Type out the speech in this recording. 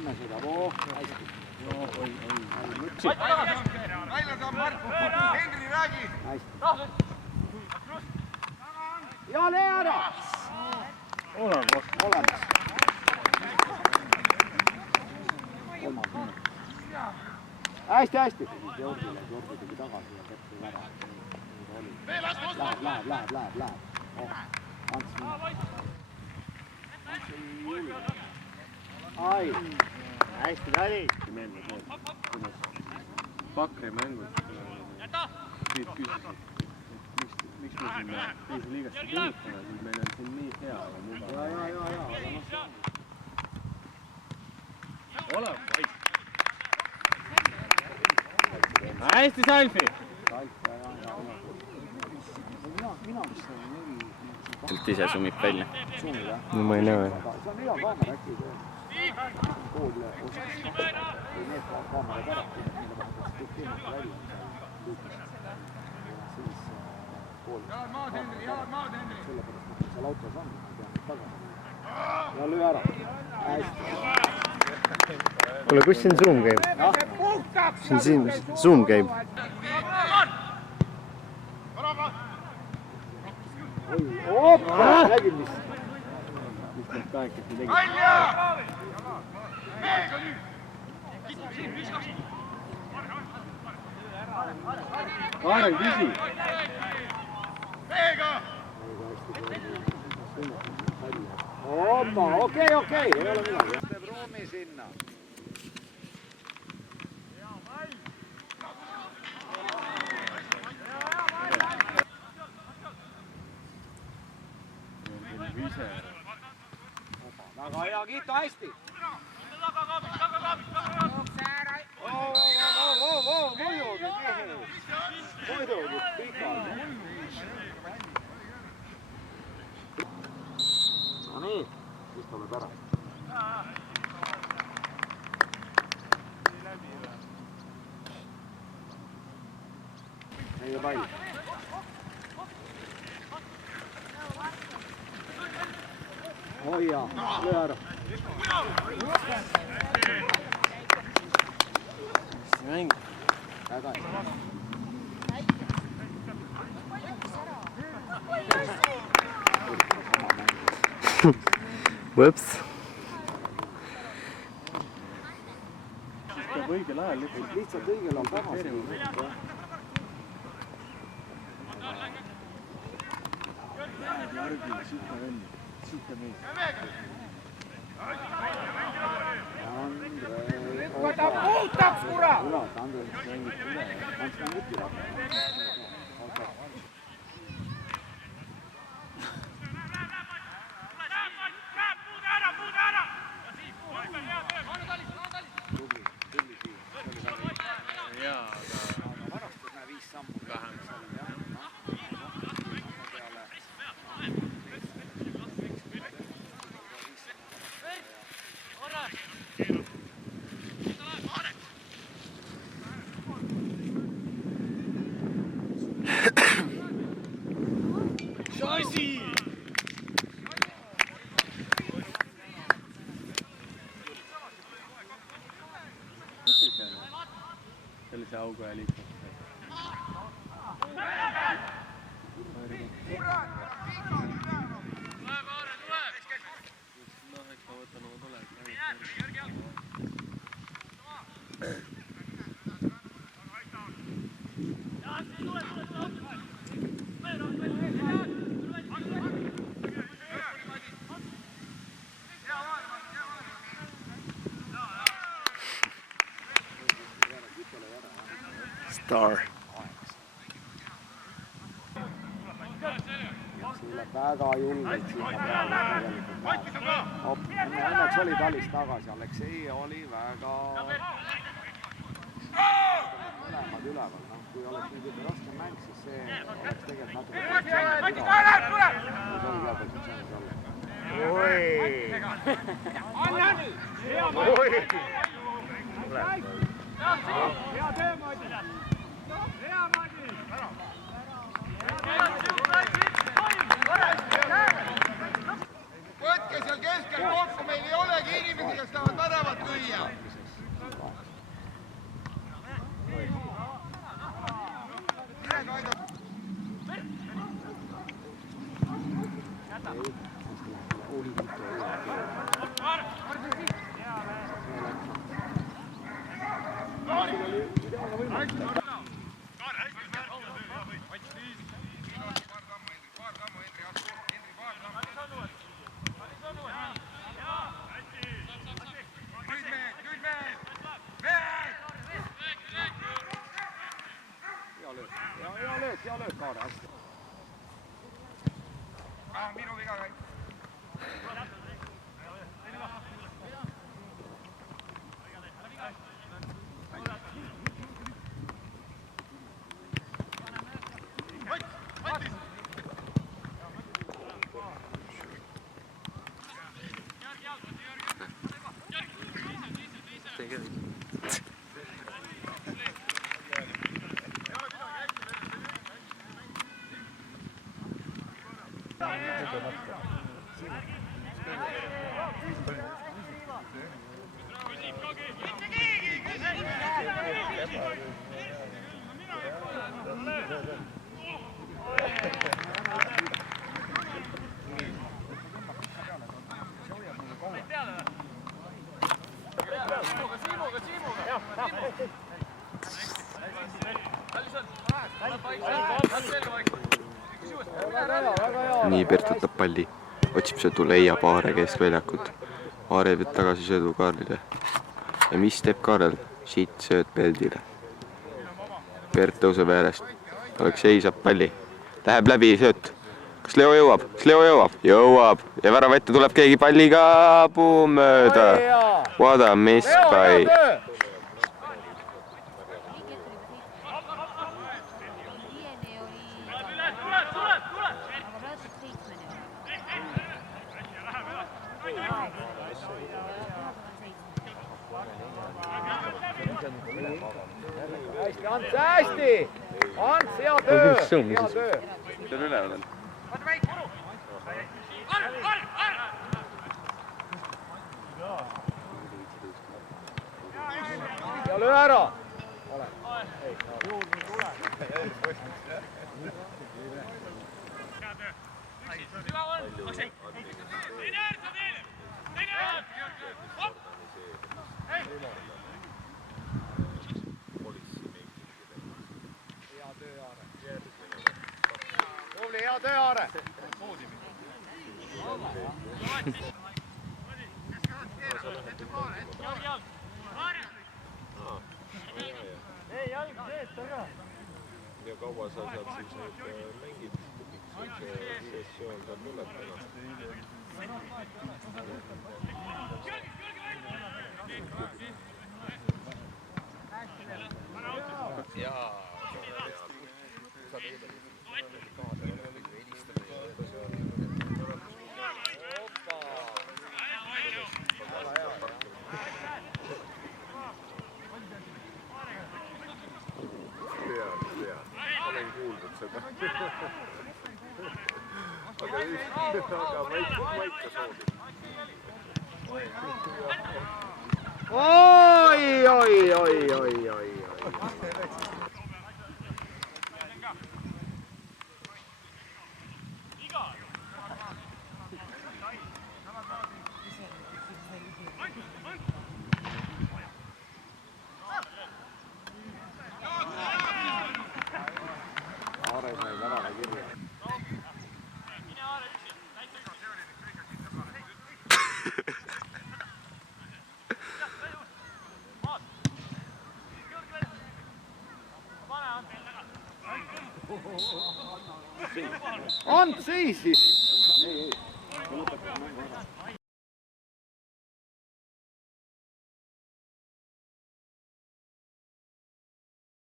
enne seda, hästi. Välja saab Marko, Henri räägi! Hästi. Ja lee ära! Olemas. Hästi. Jordile tegi tagasi ja Pettri ära. Läheb. Ants minna. Ai. Hästi tali. Pakri mängud. Siit küsisid, miks me sinna teise liigasse kinnitame, siis meil on siin nii hea ja mugav. Olev, vaid. Hästi, Salfi!Selt ise summib välja. No ma ei näe. See on hea kaamera äkki. Kool osas. Või need kaamera pärast, mille vahetas kõik teemad välja. Siis kool. Sellepärast, kui seal autos on, pean tagasi. Ja löö ära. Hästi. Kuule, kus siin Zoom käib? Siin Zoom käib. Oppa! Nägid mis need kahekesi tegid? Kaaren, küsi! Oppa, okei, ei ole midagi. Teeb ruumi sinna. Väga hea, Kiito, hästi! Muidugi, pikalt. No nii, siis tuleb ära. Meie pall. Hoia, löö ära. Mäng. Väga hea. Võps. Peab õigel ajal lihtsalt õigel on tagasi. Järgil, siit on õnn. Siit on õnn. Võta puhtaks, kura! Andres mängib üle. Ants mängib üle. Sellise auga ja liikma. Noh, eks ma võtan oma tule. Star. Väga julgelt sinna peale tegelikult. Õnneks oli talis tagasi, Aleksei oli väga mõlemad üleval. Kui oleks nüüd raske mäng, siis see oleks tegelikult natuke Hea töö, Madi! Hea, Madi! Võtke seal keskel kokku, meil ei olegi inimesi, kes tahavad väravat lüüa. Hea löök, Kaare, hästi. Minu viga käib. Nii Pert võtab palli, otsib sõdu, leiab Aare keskväljakut. Aare viib tagasi sõdu Kaarlile. Ja mis teeb Kaarel? Siit sööd Peldile. Pert tõuseb äärest, seisab palli, läheb läbi sööt. Kas Leo jõuab? Kas Leo jõuab? Jõuab! Ja värava ette tuleb keegi palliga puum mööda. What a miss by... Hästi, Ants, hästi! Ants, hea töö! Hea töö! See on üleval on. Ja löö ära! Hea töö, Aare! Ja kaua sa saad siis mängid, see sessioon saab ületada? Olen kuulnud seda. Aga maika soovib. Oi! Aare sai värava kirja. Ants seisis! Ei.